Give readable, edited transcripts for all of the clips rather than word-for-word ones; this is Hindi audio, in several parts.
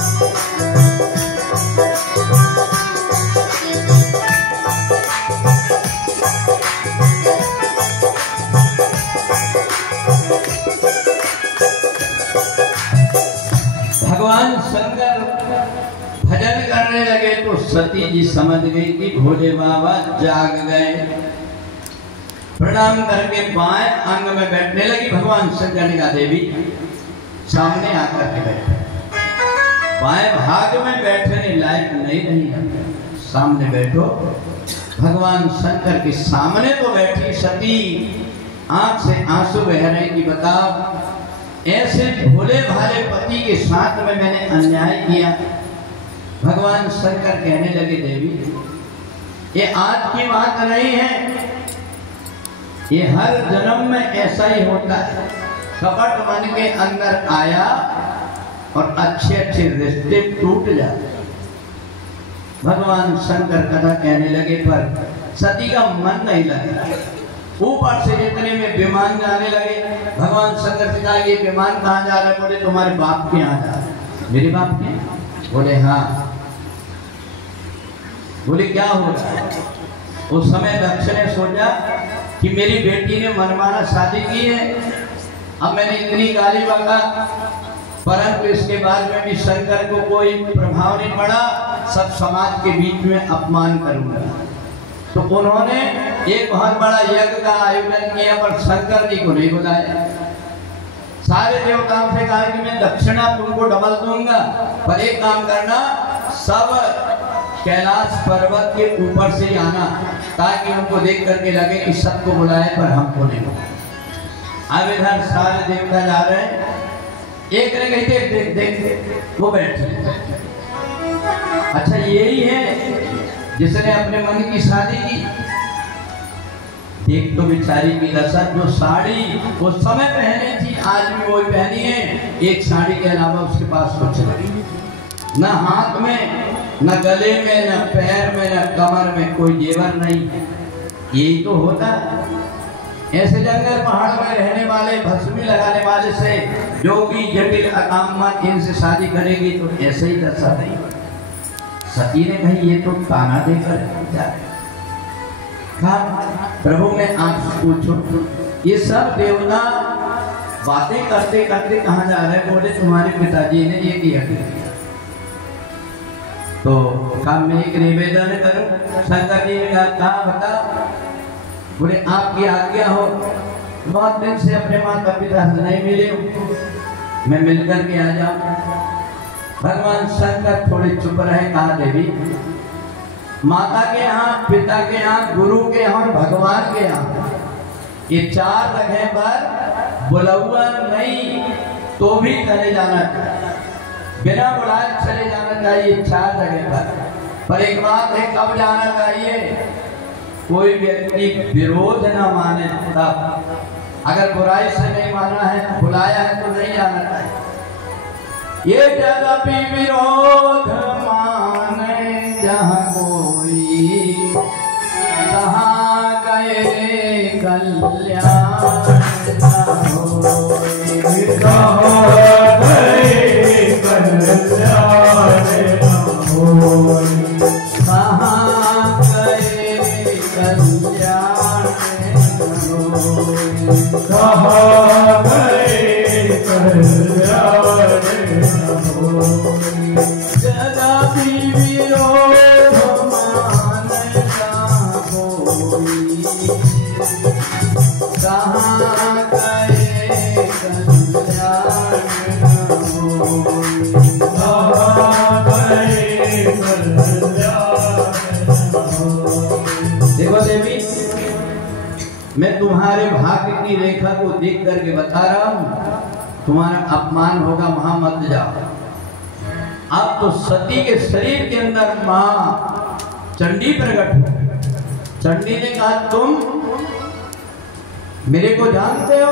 भगवान शंकर भजन करने लगे तो सती जी समझ गई कि भोले बाबा जाग गए। प्रणाम करके बाएं अंग में बैठने लगी। भगवान शंकर ने कहा देवी सामने आकर के बैठे। बाएं भाग में बैठने लायक नहीं रही, सामने बैठो। भगवान शंकर के सामने तो बैठी सती, आंख से आंसू बह रहे कि बताओ ऐसे भोले भाले पति के साथ में मैंने अन्याय किया। भगवान शंकर कहने लगे देवी ये आज की बात नहीं है, ये हर जन्म में ऐसा ही होता है। कपट मन के अंदर आया और अच्छे अच्छे रिश्ते टूट जाते। भगवान शंकर कथा कहने लगे पर सती का मन नहीं लगा। ऊपर से इतने में विमान जाने लगे। भगवान शंकर से कहा ये विमान कहाँ जा रहा है? बोले तुम्हारे बाप के यहाँ जा रहा है। मेरे बाप के? बोले हाँ। बोले क्या हो रहा है? उस समय दक्ष ने सोचा कि मेरी बेटी ने मनमाना शादी की है, अब मैंने इतनी गाली बका, परंतु इसके बाद में भी शंकर को कोई प्रभाव नहीं पड़ा, सब समाज के बीच में अपमान करूंगा। तो उन्होंने एक बहुत बड़ा यज्ञ का आयोजन किया पर शंकर जी को नहीं बुलाया। सारे देवताओं से कहा कि मैं दक्षिणा तुमको डबल दूंगा, पर एक काम करना, सब कैलाश पर्वत के ऊपर से आना ताकि उनको देख करके लगे कि सबको बुलाए पर हमको नहीं बुलाया। अब इधर सारे देवता जा रहे हैं, एक ने कही देख देख देख वो बैठे। अच्छा यही है जिसने अपने मन की शादी की। देख तो बेचारी की दशा, जो साड़ी उस समय पहनी थी आज भी वही पहनी है। एक साड़ी के अलावा उसके पास कुछ नहीं, न हाथ में, न गले में, न पैर में, न कमर में कोई जेवर नहीं। यही तो होता है। ऐसे जंगल पहाड़ में रहने वाले, भस्मी लगाने वाले से जोगी जटिल अकामत इनसे शादी करेगी तो ऐसे ही दशा नहीं। सती ने कही ये तो ताना देकर जा रहे। प्रभु मैं आपसे पूछो, ये सब देवता बातें करते करते कहाँ जा रहे? बोले तुम्हारे पिताजी ने ये किया। तो काम में एक निवेदन करूं। शंकर जी ने कहा बताओ। बोले आपकी आज्ञा हो। बहुत दिन से अपने माता पिता से नहीं मिले, मैं मिलकर के आ जाऊं। भगवान शंकर थोड़े चुप रहे। कहा देवी माता के यहाँ, पिता के यहाँ, गुरु के यहाँ और भगवान के यहाँ ये चार जगह पर बुलावा नहीं तो भी चले जाना चाहिए, बिना बुलाए चले जाना चाहिए चार जगह पर एक बात है कब जाना चाहिए? कोई व्यक्ति विरोध न माने तब। अगर बुराई से नहीं माना है, बुलाया है तो नहीं जाना चाहिए। ये यद्यपि विरोध माने जहाँ कोई, तहाँ गए कल्याण न होई। कहाँ गए कल्याण न होई। कहाँ गए कल्याण न होई। कहाँ गए कल्याण यद्यपि विरोध माने जहाँ कोई, तहाँ गए कल्याण न होई। कहाँ गए कल्याण न होई। देखो देवी मैं तुम्हारे भाग्य की रेखा को देख करके बता रहा हूँ, तुम्हारा अपमान होगा, वहां मत जाओ। अब तो सती के शरीर के अंदर मां चंडी प्रकट हो। चंडी ने कहा तुम मेरे को जानते हो,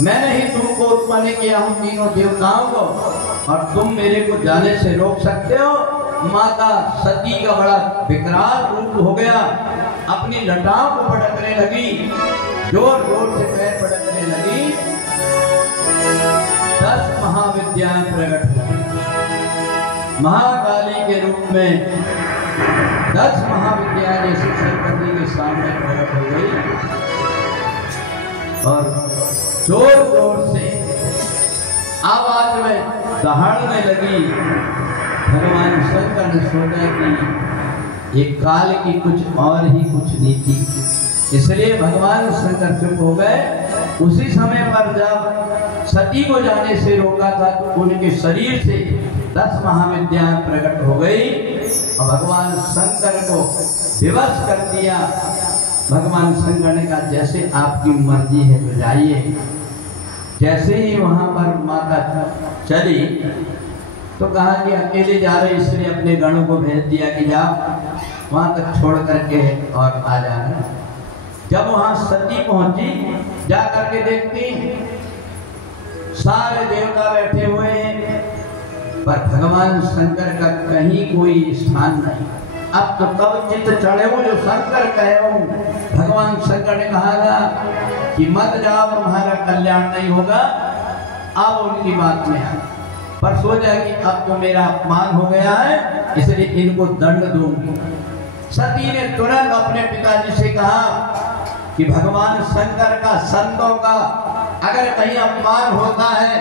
मैंने ही तुमको उत्पन्न किया हूं तीनों देवताओं को, और तुम मेरे को जाने से रोक सकते हो? माता सती का बड़ा विकराल रूप हो गया, अपनी लटाओं को पटकने लगी, जोर जोर से पैर पटकने लगी। 10 महाविद्याएं प्रकट हुई। महाकाली के रूप में 10 महाविद्यालय से सरस्वती के सामने प्रकट हो गई और जोर जोर से आवाज में दहाड़ने लगी। भगवान शंकर ने सोचा कि ये काल की कुछ और ही कुछ नीति, इसलिए भगवान शंकर चुप हो गए। उसी समय पर जब सती को जाने से रोका था तो उनके शरीर से 10 महाविद्याएं प्रकट हो गई और भगवान शंकर को विवश कर दिया। भगवान शंकर ने कहा जैसे आपकी मर्जी है तो जाइए। जैसे ही वहां पर माता चली तो कहा कि अकेले जा रहे, इसलिए अपने गणों को भेज दिया कि जाओ वहां तक छोड़ करके और आ जाना। जब वहां सती पहुंची, जा करके देखती सारे देवता बैठे हुए हैं पर भगवान शंकर का कहीं कोई स्थान नहीं। अब तो तब चित्त चढ़े हो जो शंकर कहे हो। भगवान शंकर ने कहा कि मत जाओ, तुम्हारा कल्याण नहीं होगा। अब उनकी बात में है पर सोचा कि अब तो मेरा अपमान हो गया है, इसलिए इनको दंड दूंगी। सती ने तुरंत अपने पिताजी से कहा कि भगवान शंकर का, संतों का अगर कहीं अपमान होता है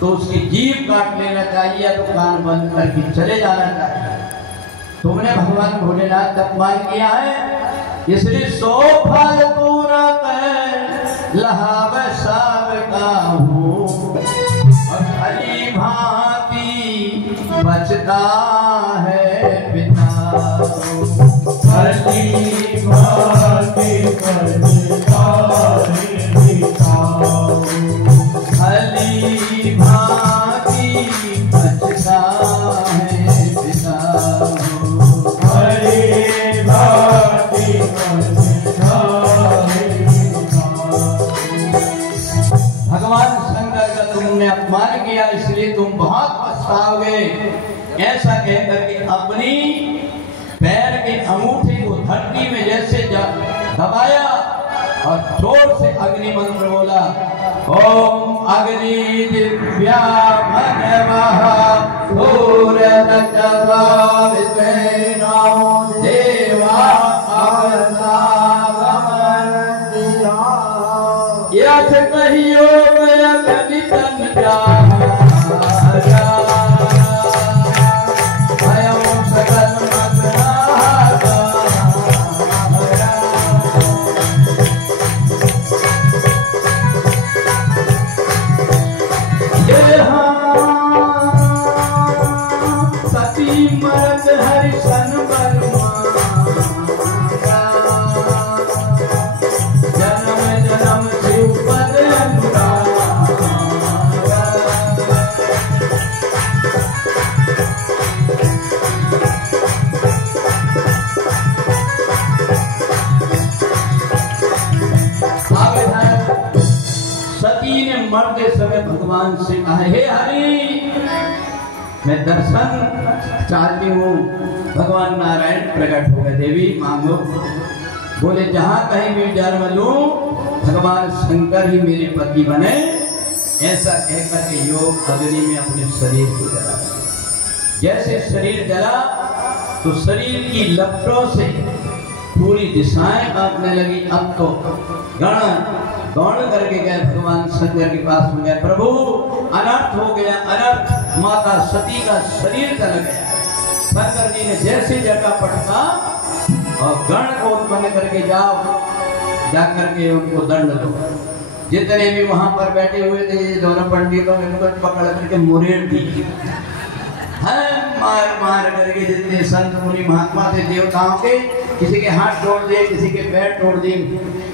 तो उसकी जीभ काट लेना चाहिए, तो कान बंद करके चले जाना चाहिए। तुमने भगवान भोलेनाथ का अपमान किया है, इसलिए सो फल पूरक लहाव साव का हो और भली भांति बचता है पिता। भली भांति बचता है पिता। भली भांति बचता है पिता। भली भांति बचता है पिता। भगवान शंकर का तुमने अपमान किया, इसलिए तुम बहुत पछताओगे। ऐसा कहकर के अपनी पैर के अंगूठे को धरती में जैसे दबाया और जोर से अग्नि मंत्र बोला, ओम अग्नि दिव्या भगवः सूर्यदक्षवा विश्वेनो देवा आवर्तावमर्तिया। यथ कहियो अग्नि तन जा मरते समय भगवान से कहा, हे हरि मैं दर्शन चाहती हूँ। भगवान नारायण प्रकट हो गए, देवी मांगो। बोले जहाँ कहीं भी जन्म लूं भगवान शंकर ही मेरे पति बने। ऐसा कहकर के योग अग्नि में अपने शरीर को जला। जैसे शरीर जला तो शरीर की लपटों से पूरी दिशाएं कांपने लगी। अब तो गण दौड़ करके गए भगवान शंकर के पास में गए, प्रभु अनर्थ हो गया, अनर्थ। माता सती का शरीर जल गया। शंकर जी ने जैसे जटा पटका और गण को उत्पन्न करके जाओ, जा करके उनको दंड दो। जितने भी वहां पर बैठे हुए थे दोनों पंडितों ने उनको पकड़ करके मुरेड़ दी। मार मार करके जितने संत मुनि महात्मा थे देवताओं के, किसी के हाथ तोड़ दिए, किसी के पैर तोड़ दिए।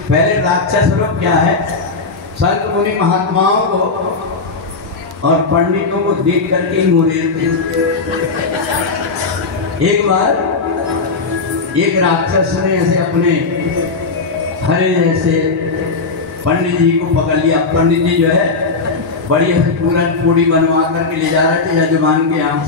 पहले राक्षस लोग क्या है, संत मुनि महात्माओं को और पंडितों को देख करके मुरेरते। एक बार एक राक्षस ने ऐसे अपने हरे जैसे पंडित जी को पकड़ लिया। पंडित जी जो है बढ़िया से पूरा पूड़ी बनवा करके ले जा रहे थे यजमान के यहाँ।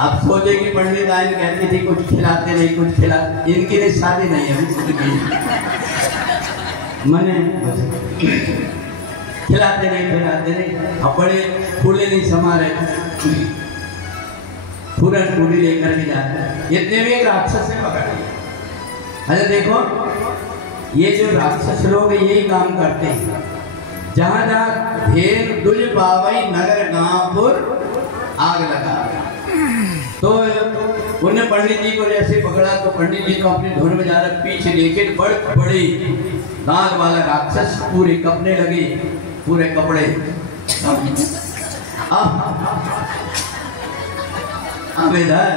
अब सोचे कि पंडित आयन कहती थी कुछ खिलाते नहीं, कुछ खिला। इनकी लिए शादी नहीं है, कुछ भी मैंने खिलाते नहीं। अब बड़े फूले नहीं समा रहे, पूरा टूली लेकर के जाते हैं। इतने में एक राक्षस से पकड़ लिया। अच्छा देखो, ये जो राक्षस लोग यही काम करते हैं, जहां जहां ढेर दुल बावई नगर गांवपुर आग लगा। तो उन्हें पंडित जी को जैसे पकड़ा तो पंडित जी को अपनी धुन में जा रहा, पीछे देखे बड़ी दांत वाला राक्षस पूरे कपने लगे, पूरे कपड़े। अब इधर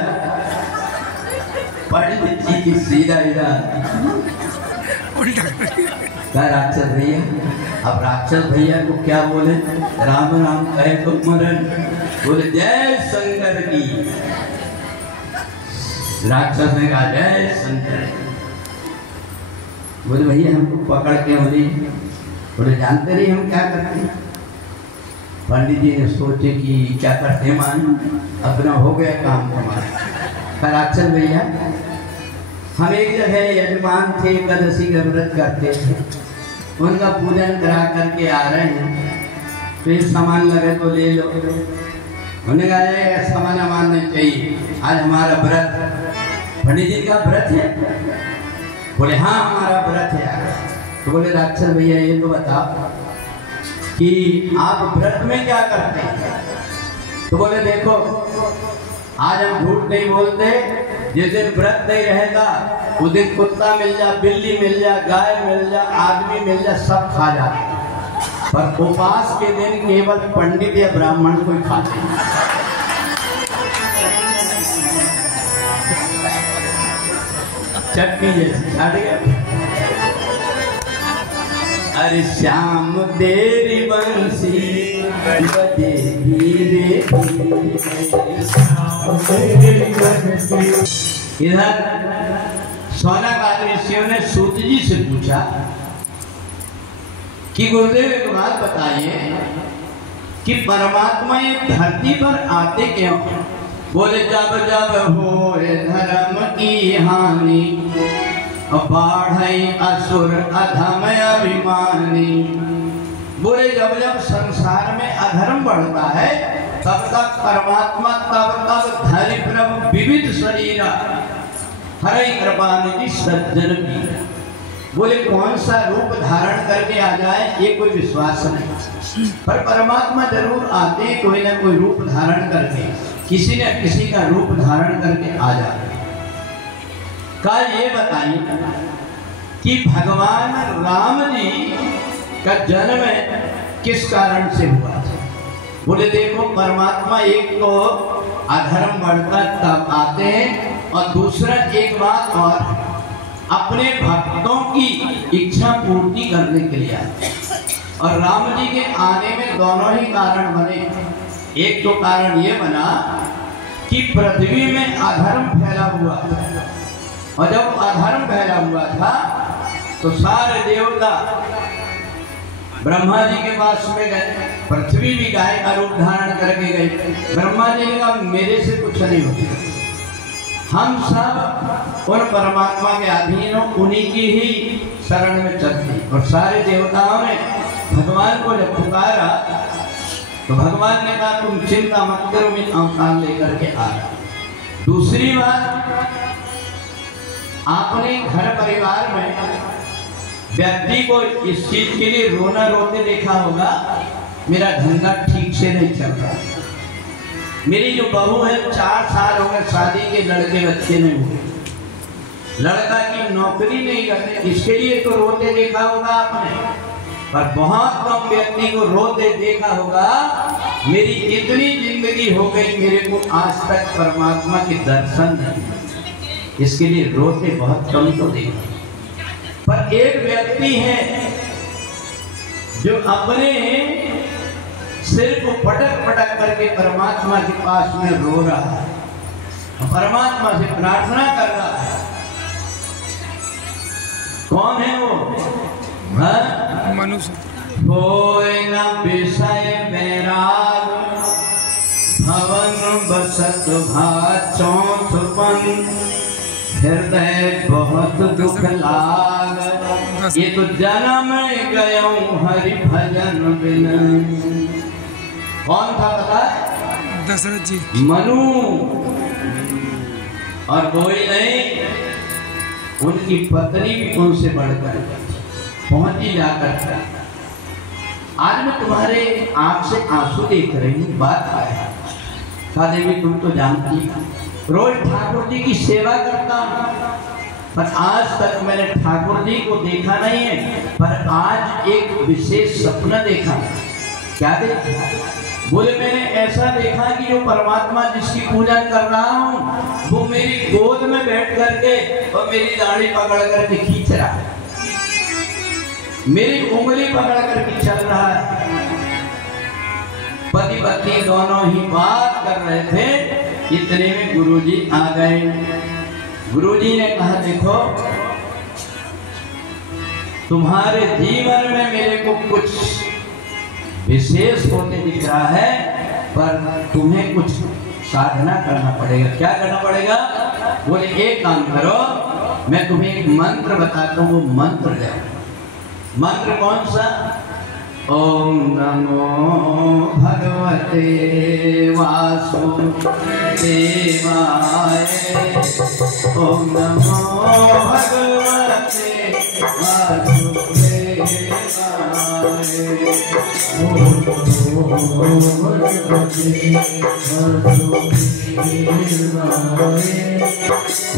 पंडित जी की सीधा क्या राक्षस भैया, अब राक्षस भैया को क्या बोले, राम राम कहे तो मरण, बोले जय शंकर की। राक्षस ने कहा जय शंकर। बोले भैया हमको पकड़ के बोले जानते नहीं हम क्या करते हैं। पंडित जी ने सोचे कि क्या करते मान, अपना हो गया काम हमारा। राक्षस भैया हम एक जगह यजमान थे, एकादशी का व्रत करते थे, उनका पूजन करा करके आ रहे हैं, तो ये सामान लगे तो ले लो। उन्होंने कहा सामान अमान नहीं चाहिए, आज हमारा व्रत। पंडित जी का व्रत है? बोले हाँ हमारा व्रत है। तो बोले राक्षस भैया ये तो बताओ कि आप व्रत में क्या करते हैं। तो बोले देखो आज हम झूठ नहीं बोलते, जिस दिन व्रत नहीं रहेगा उस दिन कुत्ता मिल जा, बिल्ली मिल जा, गाय मिल जा, आदमी मिल जा, सब खा जाते, पर उपवास के दिन केवल पंडित या ब्राह्मण को ही खाते हैं। चटनी जैसे छट गया। अरे श्याम तेरी बंसी बजे धीरे इधर सोनाकाल ऋषियों ने सूत जी से पूछा कि गुरुदेव एक बात बताइए कि परमात्मा ये धरती पर आते क्यों? बोले जब जब हो धर्म की हानि, बाढ़ई असुर अधम अभिमानी। बोले जब जब संसार में अधर्म बढ़ता है तब तक परमात्मा तब धरि प्रभु विविध शरीर हरि कृपा निधि सज्जन की। बोले कौन सा रूप धारण करके आ जाए ये कोई विश्वास नहीं, पर परमात्मा जरूर आते कोई ना कोई रूप धारण करके, किसी न किसी का रूप धारण करके आ जाते। कल ये बताइए कि भगवान राम जी का जन्म किस कारण से हुआ था। बोले देखो परमात्मा एक तो अधर्म बढ़ता तब आते हैं, और दूसरा एक बात और अपने भक्तों की इच्छा पूर्ति करने के लिए आते हैं। और राम जी के आने में दोनों ही कारण बने। एक तो कारण ये बना कि पृथ्वी में अधर्म फैला हुआ था, और जब अधर्म फैला हुआ था तो सारे देवता ब्रह्मा जी के पास में गए, पृथ्वी भी गाय का रूप धारण करके गए। ब्रह्मा जी ने कहा मेरे से कुछ नहीं होता, हम सब और परमात्मा के अधीन हो, उन्हीं की ही शरण में चलते। और सारे देवताओं ने भगवान को जब पुकारा तो भगवान ने कहा तुम चिंता मत करो, मैं अवतार लेकर के आ रहा। दूसरी बात, आपने घर परिवार में व्यक्ति को इस चीज के लिए रोना रोते देखा होगा, मेरा धंधा ठीक से नहीं चल रहा, मेरी जो बहू है 4 साल हो गए शादी के, लड़के बच्चे नहीं हुए, लड़का की नौकरी नहीं करते, इसके लिए तो रोते देखा होगा आपने। पर बहुत कम व्यक्ति को रोते देखा होगा मेरी इतनी जिंदगी हो गई, मेरे को आज तक परमात्मा के दर्शन नहीं, इसके लिए रोते बहुत कम तो देखा। पर एक व्यक्ति है जो अपने सिर को पटक पटक करके परमात्मा के पास में रो रहा है, परमात्मा से प्रार्थना कर रहा है। कौन है वो? मनुष्य। होय न विषय बैराग भवन बसत भाचौथपन, हृदय बहुत दुख लाग, ये तो जन्म गयो हरि भजन बिन। कौन था पता है? दशरथ जी। मनु। और कोई नहीं, उनकी पत्नी भी उनसे बढ़कर पहुंची जाकर। आज मैं तुम्हारे आंख से आंसू देख रही हूँ, बात आया था देवी, तुम तो जानती, रोज ठाकुर जी की सेवा करता हूँ, पर आज तक मैंने ठाकुर जी को देखा नहीं है। पर आज एक विशेष सपना देखा। क्या देखा? बोले मैंने ऐसा देखा कि जो परमात्मा जिसकी पूजा कर रहा हूँ वो मेरी गोद में बैठ करके और मेरी दाढ़ी पकड़ करके खींच रहा है, मेरी उंगली पकड़ करके चल रहा है। पति पत्नी दोनों ही बात कर रहे थे, इतने में गुरुजी आ गए। गुरुजी ने कहा देखो, तुम्हारे जीवन में मेरे को कुछ विशेष होते दिख रहा है, पर तुम्हें कुछ साधना करना पड़ेगा। क्या करना पड़ेगा? बोले एक काम करो, मैं तुम्हें एक मंत्र बताता हूँ, वो मंत्र है। मंत्र कौन सा? ओम नमो भगवते वासुदेवाय, ओम नमो भगवते वासुदेवाय, ओम नमो भगवते वासुदेवाय,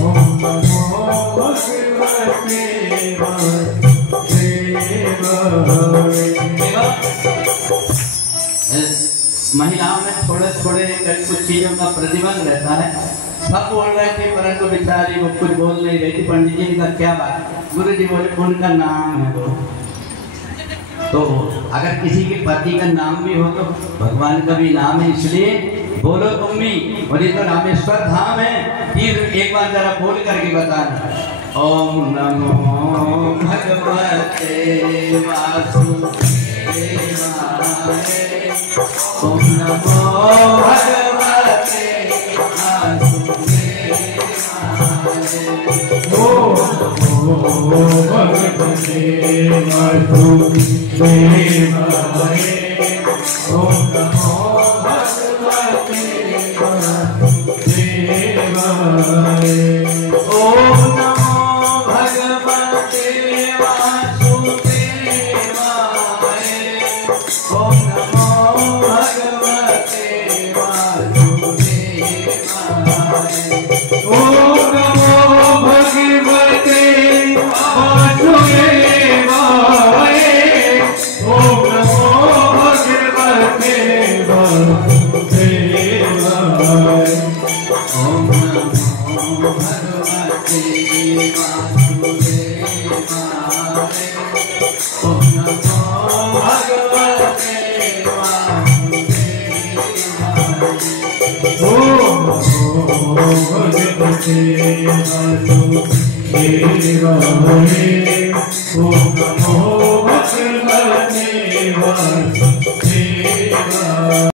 ओम नमो भगवते महिलाओं में थोड़े थोड़े कुछ चीजों का प्रतिबंध रहता है। सब बोल रहे थे परंतु बेचारी वो कुछ बोल नहीं रही थी। पंडित जी का क्या बात? गुरु जी बोले उनका नाम है वो। तो अगर किसी के पति का नाम भी हो तो भगवान का भी नाम है, इसलिए बोलो तुम भी। और ये तो रामेश्वर धाम है। फिर एक बार जरा बोल करके बताना। ओम नमो भगवते वासुदेवाय, ओम नमो भगवते वासुदेवाय, ओम नमो भगवते वासुदेवाय, ओम नमो भगवते वासुदेवाय, ओम ओम नमो भगवते वासुदेवाय।